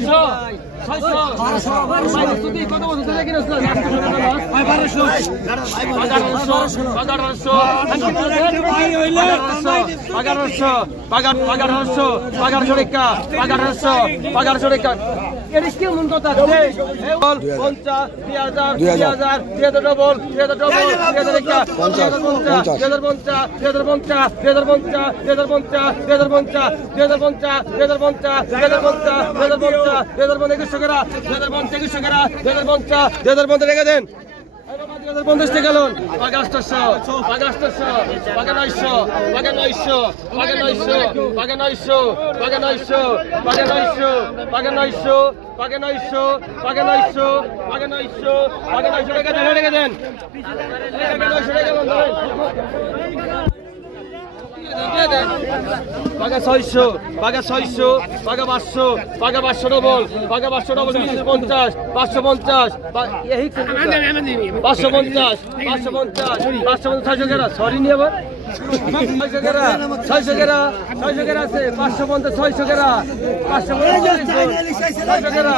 છો আঠারোশো পাগার পাগারোশো পাগারোশো রেখা পাগারোশো পাগারোশো রেখা এটা কেমন কথা বল পঞ্চাশ দুই হাজার দুই হাজার দুই হাজার ডবল দুই হাজার ডবল দুই হাজার রেখা দুই হাজার পঞ্চাশ দুই হাজার পঞ্চাশ দুই হাজার পঞ্চাশ দুই হাজার পঞ্চাশ দুই হাজার পঞ্চাশ একুশশো করা দুই হাজার পঞ্চাশ দুই হাজার পঞ্চাশ রেখে দেন পঞ্চাশ টাকা লোন পাগাস্টশো পাগাস্টশো পাগা নয়শো পাগা নয়শো পাগা নয়শো পাগা নয়শো পাগা নয়শো পাগা নয়শো পাগা নয়শো পাগা নয়শো পাগা নয়শো পাগা নয়শো পাগা নয়শো টাকা দেন রেখে দেন পাগা নয়শো টাকা পাগা ছয়শো পাগা ছয়শো পাগা পাঁচশো পাগা পাঁচশো ডবল পাগা পাঁচশো ডবল তিনশো পঞ্চাশ পাঁচশো পঞ্চাশ পাঁচশো পঞ্চাশ পাঁচশো পঞ্চাশ পাঁচশো পঞ্চাশ ছয়শো কেরা সরি নিয়ে আবার। ছয়শো কেরা ছয়শো কেরা ছয়শো কেরা আছে পাঁচশো পঞ্চাশ ছয়শো কেরা পাঁচশো পঞ্চাশ ছয়শো কেরা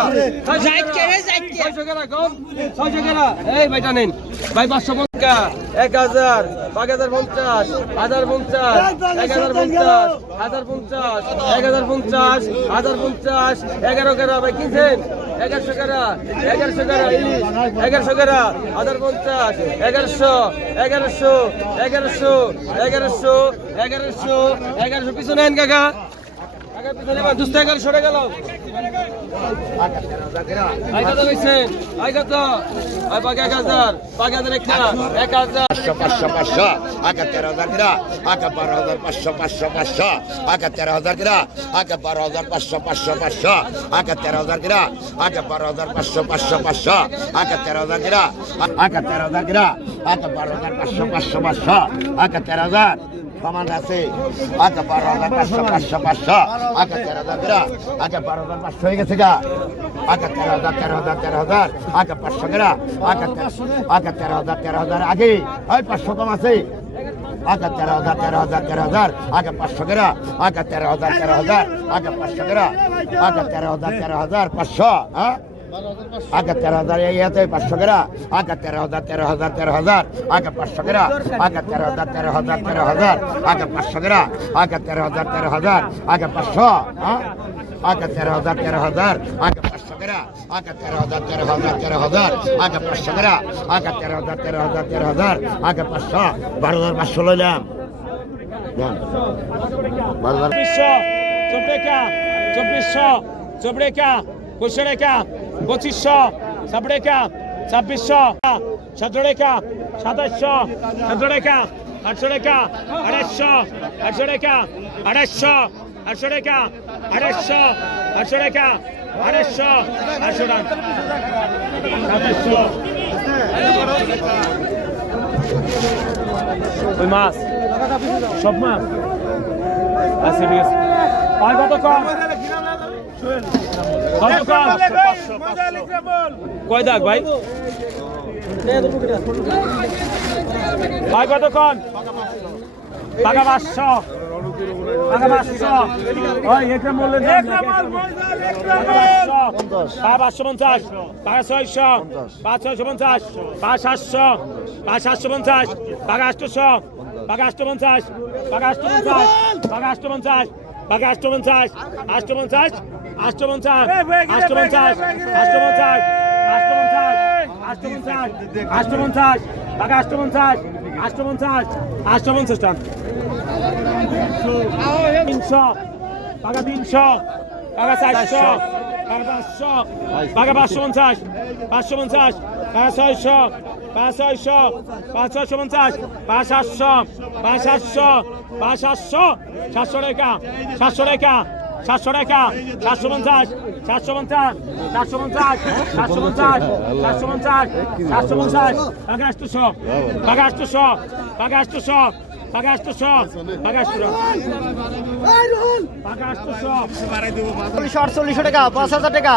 ছয়শো কেরা কম ছয়শো কেরা এই ভাইটা নেন ভাই পাঁচশো এক হাজার পাঁচ হাজার পঞ্চাশ হাজার পঞ্চাশ এক হাজার পঞ্চাশ হাজার পঞ্চাশ এক হাজার পঞ্চাশ হাজার পঞ্চাশ এগারো কেরা ভাই কিনছেন? এগারোশো গেরা এগারোশো কেরা ইলিশ, এগারোশো কেরা হাজার পঞ্চাশ, এগারোশো এগারোশো এগারোশো এগারোশো এগারোশো এগারোশো, পিছনে নেন কাকা। পিছনে দুশো এগারো সরে গেল। পাঁচশো পাঁচশো পাঁচশো আগে তেরো হাজার কিনা আগে বারো হাজার পাঁচশো পাঁচশো পাঁচশো আগে তেরো হাজার কিনা আগে বারো হাজার পাঁচশো পাঁচশো পাঁচশো আগে তেরো হাজার কিনা আগে বারো হাজার পাঁচশো পাঁচশো পাঁচশো আগে তেরো হাজার কিনা আগে তেরো হাজার কিনা আগে বারো হাজার পাঁচশো পাঁচশো পাঁচশো আগে তেরো হাজার সমান আছে আগে বারো হাজার পাঁচশো পাঁচশো পাঁচশো আগে তেরো হাজার আগে বারো হাজার পাঁচশো হয়ে গেছে গা আগে তেরো হাজার তেরো হাজার তেরো হাজার আগে পাঁচশো কিনা আগে আগে তেরো হাজার তেরো হাজার আগে ওই পাঁচশো কম আছে আগে তেরো হাজার তেরো হাজার তেরো হাজার আগে পাঁচশো কেরা আগে তেরো হাজার তেরো হাজার আগে পাঁচশো কেরা আগে তেরো হাজার তেরো হাজার পাঁচশো হ্যাঁ আগে তেরো হাজার এই হাতে পাঁচশো কেরা আগে তেরো হাজার তেরো হাজার তেরো হাজার আগে পাঁচশো কেরা আগে তেরো হাজার তেরো হাজার তেরো হাজার আগে পাঁচশো কেরা আগে তেরো হাজার তেরো হাজার আগে পাঁচশো হ্যাঁ আগে তেরো হাজার তেরো হাজার আগে পাঁচশো কেরা আগে তেরো হাজার তেরো হাজার তেরো হাজার আগে পাঁচশো কেরা আগে তেরো হাজার তেরো হাজার তেরো হাজার আগে পাঁচশো বারো হাজার পাঁচশো লইলাম হাজার চব্বিশশো চব্রেকা চব্বিশশো চব্রেকা পঁচিশশো সাবরেকা ছাব্বিশশো সতেরো রেখা সাতাশশো সতেরো রেখা আটশো রেখা আড়াইশো আটশো রেখা আড়াইশো আটশো রেখা আড়াইশো আটশো রেখা আড়াইশো আটশো সাতাশশো। ওই মাছ, সব মাছ। আচ্ছা ঠিক আছে। আর কত কম কয় দাগ ভাই? ভাই কত কম টাকা পাঁচশো। টাকা পাঁচশো। ওই একরাম বললেন পাঁচশো। পঞ্চাশ। পাঁচ ছয়শো। পাঁচ ছয়শো পঞ্চাশ। পাঁচ সাতশো। পাঁচ সাতশো পঞ্চাশ। পাঁচ আটশো পাঁচ আটশো পঞ্চাশ। পাঁচ আটশো পঞ্চাশ। পাঁচ আটশো পঞ্চাশ। পাঁচ আটশো পঞ্চাশ। আটশো পঞ্চাশ। 58 58 58 58 58 আগে 58 58 58 টান। 300 টাকা 300 টাকা 400 টাকা 500 টাকা 550 550 টাকা 600 পাঁচ ছয়শো পাঁচ ছয়শো পঞ্চাশ পাঁচ সাতশো পাঁচ সাতশো পাঁচ সাতশো সাতশো টাকা সাতশো টাকা। চারশো টাকা চারশো পঞ্চাশ চারশো পঞ্চাশ চারশো পঞ্চাশ চারশো পঞ্চাশ চারশো পঞ্চাশ চারশো পঞ্চাশ টাকা আসতো সব টাকা আসতো সব টাকা আসতো সব পাঁচ হাজার টাকা।